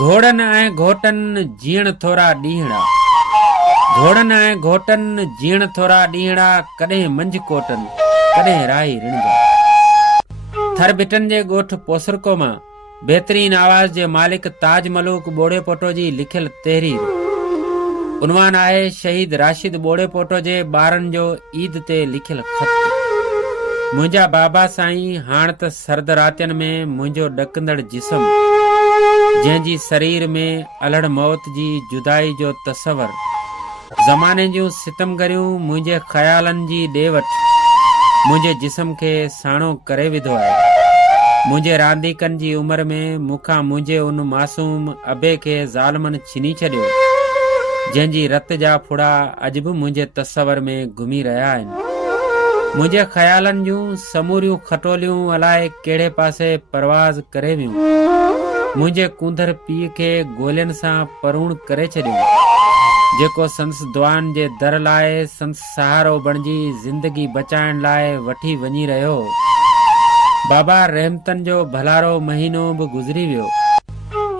घोड़न ऐं घोटन जीण थोरा ॾींहड़ा, घोड़न ऐं घोटन जीण थोरा ॾींहड़ा, कॾहिं मंझ कोटन कॾहिं राही रिणजा। थर बिटन जे ॻोठ पोसरको मां बहितरीन आवाज़ जे मालिक ताज मलूक ॿोड़े पोटो जी लिखियल तहरीर। उनवान आहे शहीद राशिद ॿोड़े पोटो जे ॿारनि जो ईद ते लिखियल ख़त। मुंहिंजा बाबा साईं, हाण त सर्द रातियुनि में मुंहिंजो ॾकंदड़ जिस्म, जंहिंजी शरीर में अलड़ मौत जी जुदाई जो तसवर, ज़माने जूं सितमगरियूं मुंहिंजे ख़्यालनि जी ॾेवट मुंहिंजे जिस्म खे साणो करे विधो आहे। मुंहिंजे रांदीकनि जी उमिरि में मूंखां मुंहिंजे उन मासूम अबे खे ज़ालमनि छिनी छॾियो, जंहिंजी रत जा फुड़ा अॼु बि मुंहिंजे तसवर में घुमी रहिया आहिनि। मुंहिंजे ख़्यालनि जूं समूरियूं खटोलियूं अलाए कहिड़े पासे परवाज़ करे वियूं, मुंहिंजे कूंदर पीउ खे गोलियुनि सां परूण करे छॾियो, जेको संस दुआन जे दर लाइ संस सहारो बणिजी ज़िंदगी बचाइण लाइ वठी वञी रहियो। बाबा रहमतन जो भलारो महीनो बि गुज़री वियो,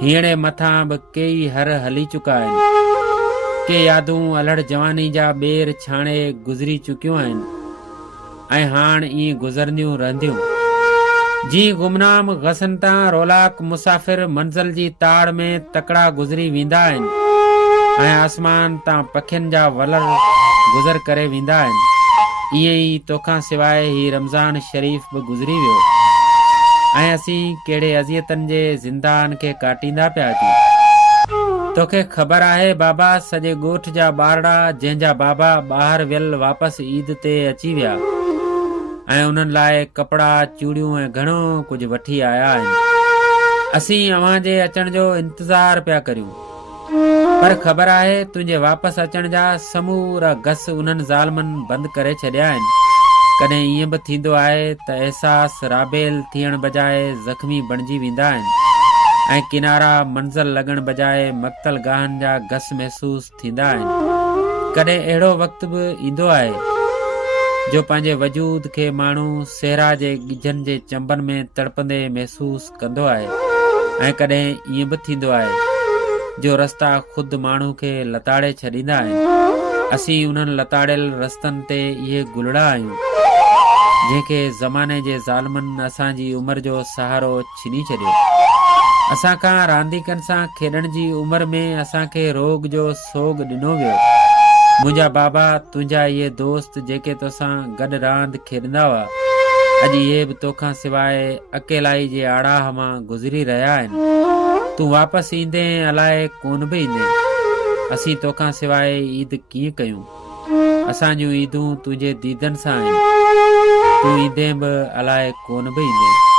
हीअणे मथां बि कई हर हली चुका आहिनि, के यादूं अलड़ जवानी जा ॿेर छाणे गुज़री चुकियूं आहिनि ऐं हाण ईअं गुज़रंदियूं रहंदियूं। जी गुमनाम गसन तां रोलाक मुसाफ़िर मंज़िल जी ताड़ में तकड़ा गुज़री वेंदा आहिनि ऐं आसमान तां पखियुनि जा वलर गुज़र करे वेंदा आहिनि, ईअं ई तोखां सवाइ ही रमज़ान शरीफ़ बि गुज़री वियो ऐं असीं कहिड़े अज़ियतनि जे ज़िंदान खे काटींदा पिया अचूं। तोखे ख़बर आहे बाबा, सॼे ॻोठ जा ॿारड़ा जंहिंजा बाबा ॿाहिरि वियल वापसि ईद ते अची विया ऐं उन्हनि लाइ कपिड़ा, चूड़ियूं ऐं घणो कुझु वठी आया आहिनि। असीं अव्हां जे अचण जो इंतज़ार पिया करियूं, पर ख़बर आहे तुंहिंजे वापसि अचण जा समूरा गस उन्हनि ज़ालमनि बंदि करे छॾिया आहिनि। कॾहिं ईअं बि थींदो आहे त अहसास राबेल थियण बजाए ज़ख़्मी बणिजी वेंदा आहिनि ऐं किनारा मंज़र लॻण बजाए मक़्तल गाहनि जा गस महसूसु थींदा आहिनि। कॾहिं अहिड़ो वक़्तु बि ईंदो आहे जो पंहिंजे वजूद खे माण्हू सहरा जे ॻिझनि जे चंबनि में तड़पंदे महसूसु कंदो आहे ऐं कॾहिं ईअं बि थींदो आहे जो रस्ता ख़ुदि माण्हू खे लताड़े छॾींदा आहिनि। असीं उन्हनि लताड़ियल रस्तनि ते इहे गुलड़ा आहियूं जंहिंखे ज़माने जे ज़ालमनि असांजी उमिरि जो सहारो छिनी छॾियो। असां खां रांदीकनि सां खेॾण जी उमिरि में असांखे रोग जो सोग ॾिनो वियो। मुंहिंजा बाबा, तुंहिंजा इहे दोस्त जेके तोसां गॾु रांदि खेॾंदा हुआ, अॼु इहे बि तोखां सवाइ अकेलाई जे आड़ाह मां गुज़री रहिया आहिनि। तूं वापसि ईंदे अलाए कोन बि ईंदे। असीं तोखां सवाइ ईद कीअं कयूं? असांजूं ईदूं तुंहिंजे दीदनि सां आहिनि, तूं ईंदे बि अलाए कोन बि ईंदे।